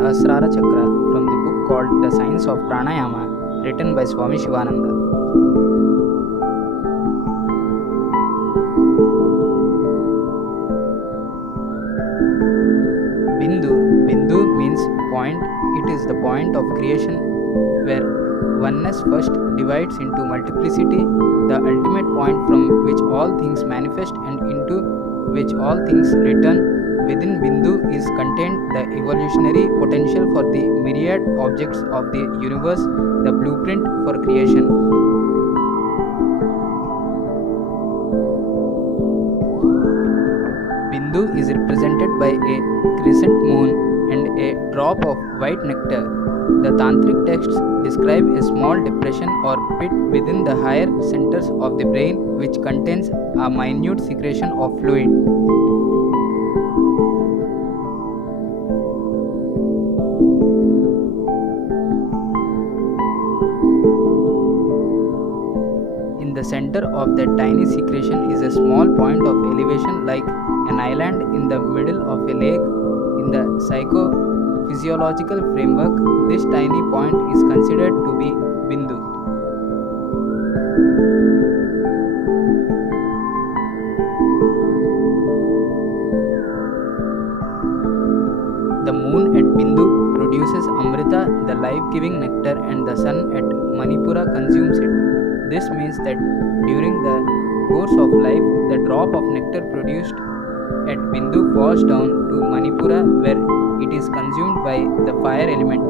Sahasrara Chakra from the book called The Science of Pranayama, written by Swami Shivananda. Bindu means point. It is the point of creation where oneness first divides into multiplicity, the ultimate point from which all things manifest and into which all things return. Within Bindu is contained the evolutionary potential for the myriad objects of the universe, the blueprint for creation. Bindu is represented by a crescent moon and a drop of white nectar. The tantric texts describe a small depression or pit within the higher centers of the brain which contains a minute secretion of fluid. In the center of that tiny secretion is a small point of elevation like an island in the middle of a lake. In the psychophysiological framework, this tiny point is considered to be Bindu. The moon at Bindu produces Amrita, the life-giving nectar, and the sun at Manipura consumes it. This means that during the course of life, the drop of nectar produced at Bindu falls down to Manipura where it is consumed by the fire element.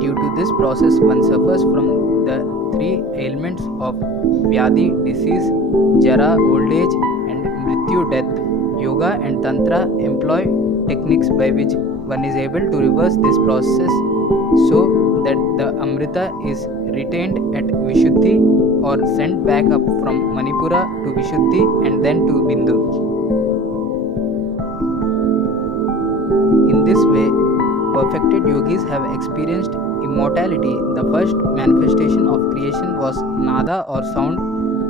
Due to this process, one suffers from the three ailments of Vyadhi, disease, Jara, old age, and Mrityu, death. Yoga and Tantra employ techniques by which one is able to reverse this process so that the Amrita is retained at Vishuddhi or sent back up from Manipura to Vishuddhi and then to Bindu. In this way, perfected yogis have experienced immortality. The first manifestation of creation was Nada or sound,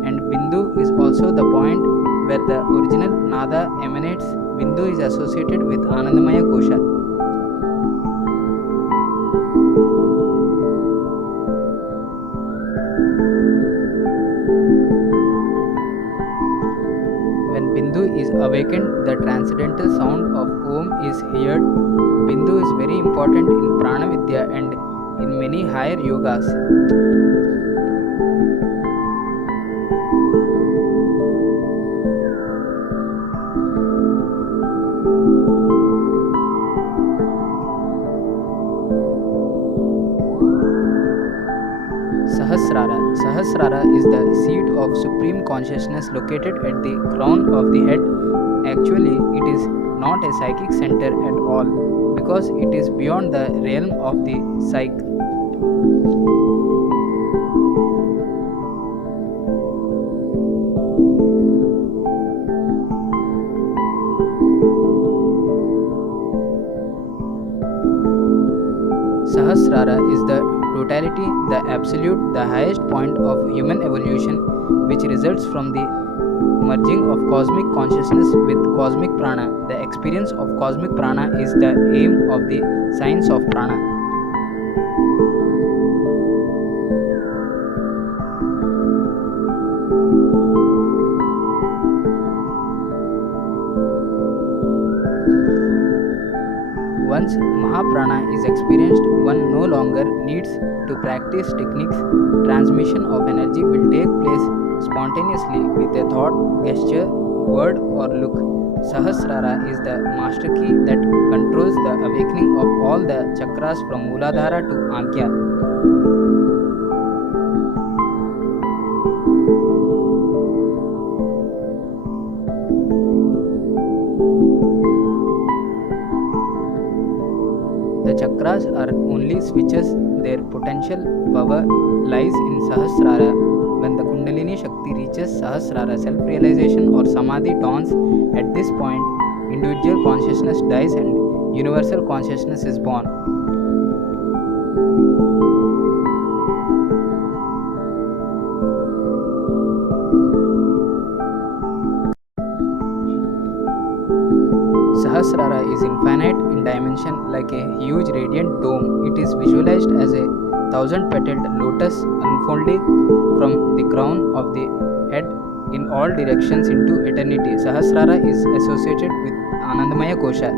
and Bindu is also the point where the original Nada emanates. Bindu is associated with Anandamaya Kosha. When Bindu is awakened, the transcendental sound of Om is heard. Bindu is very important in Prana Vidya and in many higher yogas. Sahasrara is the seat of supreme consciousness located at the crown of the head. Actually, it is not a psychic center at all because it is beyond the realm of the psyche. Sahasrara is the totality, the absolute, the highest point of human evolution, which results from the merging of cosmic consciousness with cosmic prana. The experience of cosmic prana is the aim of the science of prana. Once Mahaprana is experienced, one no longer needs to practice techniques. Transmission of energy will take place spontaneously with a thought, gesture, word or look. Sahasrara is the master key that controls the awakening of all the chakras from Mooladhara to Agya. The chakras are only switches. Their potential power lies in Sahasrara. When the Kundalini Shakti reaches Sahasrara, self-realization or Samadhi dawns. At this point, individual consciousness dies and universal consciousness is born. is infinite in dimension, like a huge radiant dome. It is visualized as a 1,000-petaled lotus unfolding from the crown of the head in all directions into eternity. Sahasrara is associated with Anandamaya Kosha,